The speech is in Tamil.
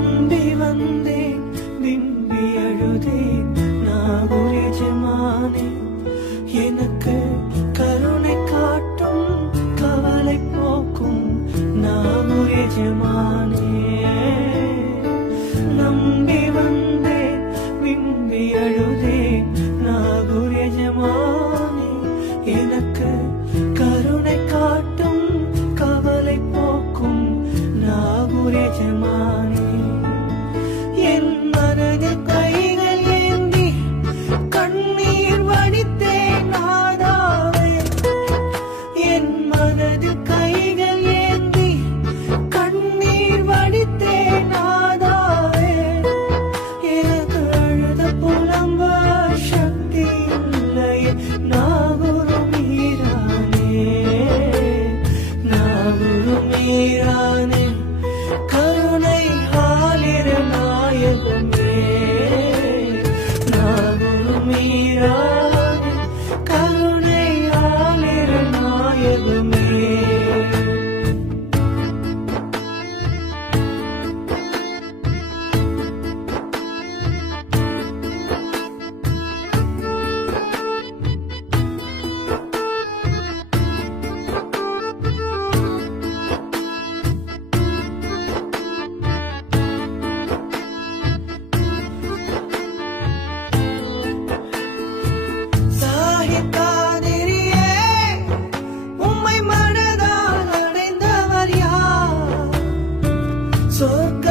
நம்பி வந்தேன் விம்பி அழுதேன் நாகூர் எஜமானே எனக்கு கருணை காட்டும் கவலை போக்கும் நாகூர் எஜமானே நம்பி வந்தேன் விம்பி அழுதேன் நாகூர் எஜமானே எனக்கு கருணை காட்டும் கவலை போக்கும் நாகூர் எஜமானே என் மனது கைகள் ஏந்தி கண்ணீர் வடித்தேன் நாதாவே என் மனது கைகள் ஏந்தி கண்ணீர் வடித்தேன் நாதாவே எனக்கு அழுத புலம்ப சக்தி இல்லையே நாகூர் மீரானே நாகூர் மீரானே கருணை ஆலிர நாயகமே நாகூர் மீரானே கருணை ஆலிர நாயகமே சாஹித்தாதிரியே உம்மை மனதால் அடைந்தவர் யார் சொர்க்க